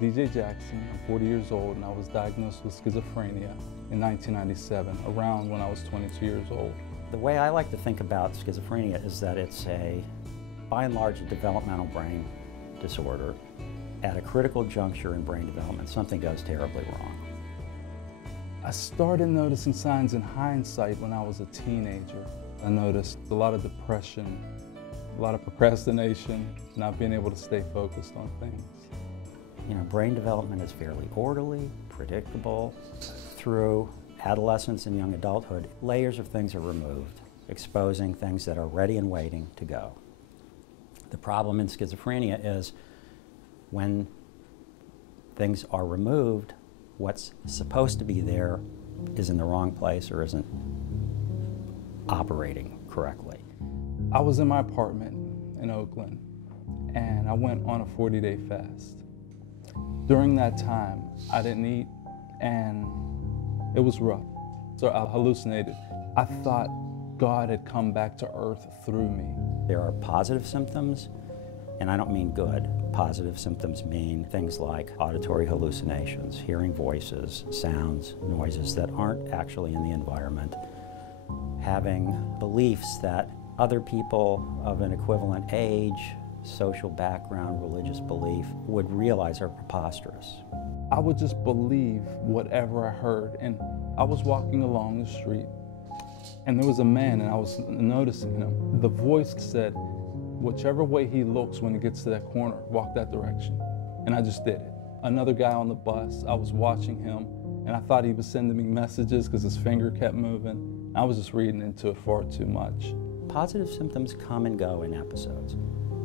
DJ Jackson. I'm 40 years old and I was diagnosed with schizophrenia in 1997, around when I was 22 years old. The way I like to think about schizophrenia is that it's by and large, a developmental brain disorder. At a critical juncture in brain development, something goes terribly wrong. I started noticing signs in hindsight when I was a teenager. I noticed a lot of depression, a lot of procrastination, not being able to stay focused on things. You know, brain development is fairly orderly, predictable. Through adolescence and young adulthood, layers of things are removed, exposing things that are ready and waiting to go. The problem in schizophrenia is when things are removed, what's supposed to be there is in the wrong place or isn't operating correctly. I was in my apartment in Oakland and I went on a 40-day fast. During that time, I didn't eat and it was rough. So I hallucinated. I thought God had come back to earth through me. There are positive symptoms, and I don't mean good. Positive symptoms mean things like auditory hallucinations, hearing voices, sounds, noises that aren't actually in the environment, having beliefs that other people of an equivalent age, social background, religious belief would realize are preposterous. I would just believe whatever I heard, and I was walking along the street and there was a man and I was noticing him. The voice said, whichever way he looks when he gets to that corner, walk that direction. And I just did it. Another guy on the bus, I was watching him and I thought he was sending me messages because his finger kept moving. I was just reading into it far too much. Positive symptoms come and go in episodes.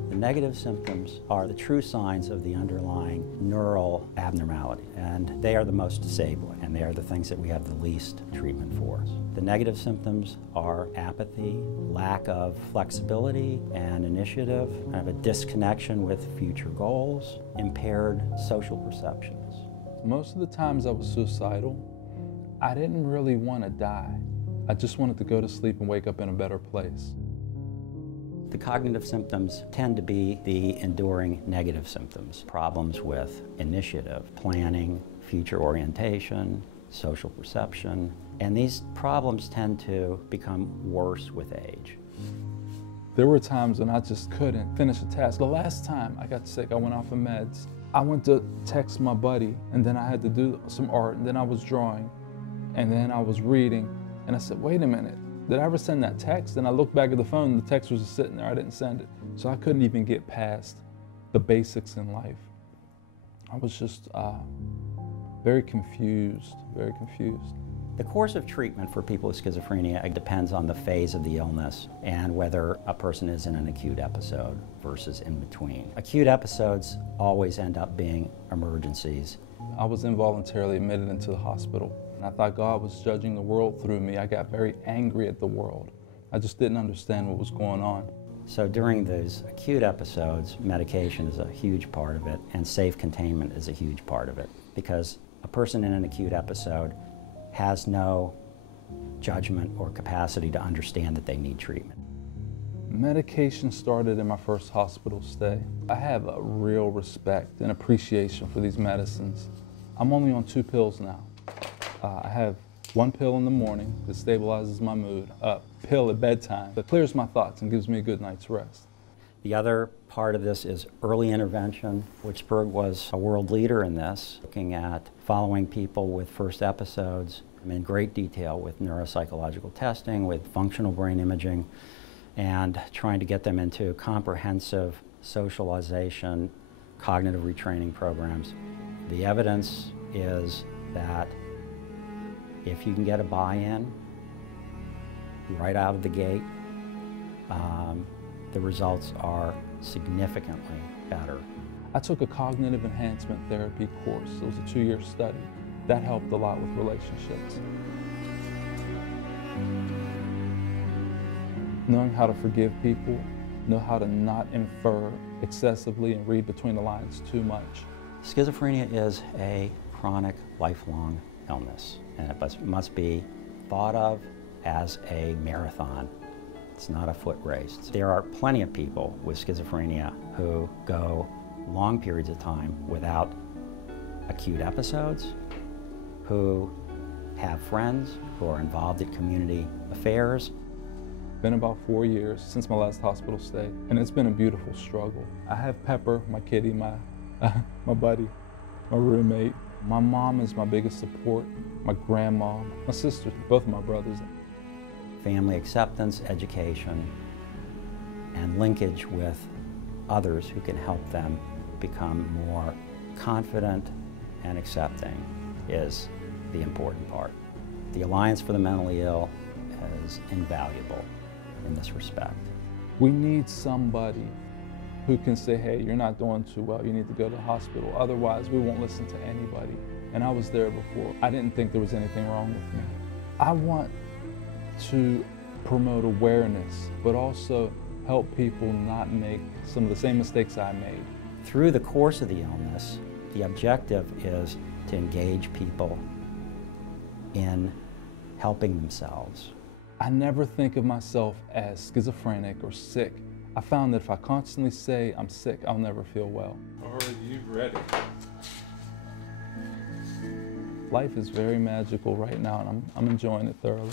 The negative symptoms are the true signs of the underlying neural abnormality, and they are the most disabling, and they are the things that we have the least treatment for. The negative symptoms are apathy, lack of flexibility and initiative, kind of a disconnection with future goals, impaired social perceptions. Most of the times I was suicidal, I didn't really want to die. I just wanted to go to sleep and wake up in a better place. The cognitive symptoms tend to be the enduring negative symptoms. Problems with initiative, planning, future orientation, social perception, and these problems tend to become worse with age. There were times when I just couldn't finish a task. The last time I got sick, I went off of meds. I went to text my buddy, and then I had to do some art, and then I was drawing, and then I was reading, and I said, wait a minute. Did I ever send that text? And I looked back at the phone and the text was just sitting there. I didn't send it. So I couldn't even get past the basics in life. I was just very confused, very confused. The course of treatment for people with schizophrenia depends on the phase of the illness and whether a person is in an acute episode versus in between. Acute episodes always end up being emergencies. I was involuntarily admitted into the hospital. I thought God was judging the world through me. I got very angry at the world. I just didn't understand what was going on. So during those acute episodes, medication is a huge part of it, and safe containment is a huge part of it, because a person in an acute episode has no judgment or capacity to understand that they need treatment. Medication started in my first hospital stay. I have a real respect and appreciation for these medicines. I'm only on 2 pills now. I have 1 pill in the morning that stabilizes my mood, a pill at bedtime that clears my thoughts and gives me a good night's rest. The other part of this is early intervention. Pittsburgh was a world leader in this, looking at following people with first episodes in great detail with neuropsychological testing, with functional brain imaging, and trying to get them into comprehensive socialization, cognitive retraining programs. The evidence is that if you can get a buy-in right out of the gate, the results are significantly better. I took a cognitive enhancement therapy course. It was a 2-year study. That helped a lot with relationships. Knowing how to forgive people, know how to not infer excessively and read between the lines too much. Schizophrenia is a chronic, lifelong illness, and it must be thought of as a marathon. It's not a foot race. There are plenty of people with schizophrenia who go long periods of time without acute episodes, who have friends, who are involved in community affairs. Been about 4 years since my last hospital stay, and it's been a beautiful struggle. I have Pepper, my kitty, my buddy, my roommate. My mom is my biggest support, my grandma, my sister, both of my brothers. Family acceptance, education, and linkage with others who can help them become more confident and accepting is the important part. The Alliance for the Mentally Ill is invaluable in this respect. We need somebody who can say, hey, you're not doing too well, you need to go to the hospital, otherwise we won't listen to anybody. And I was there before. I didn't think there was anything wrong with me. I want to promote awareness, but also help people not make some of the same mistakes I made. Through the course of the illness, the objective is to engage people in helping themselves. I never think of myself as schizophrenic or sick. I found that if I constantly say I'm sick, I'll never feel well. Are you ready? Life is very magical right now, and I'm enjoying it thoroughly.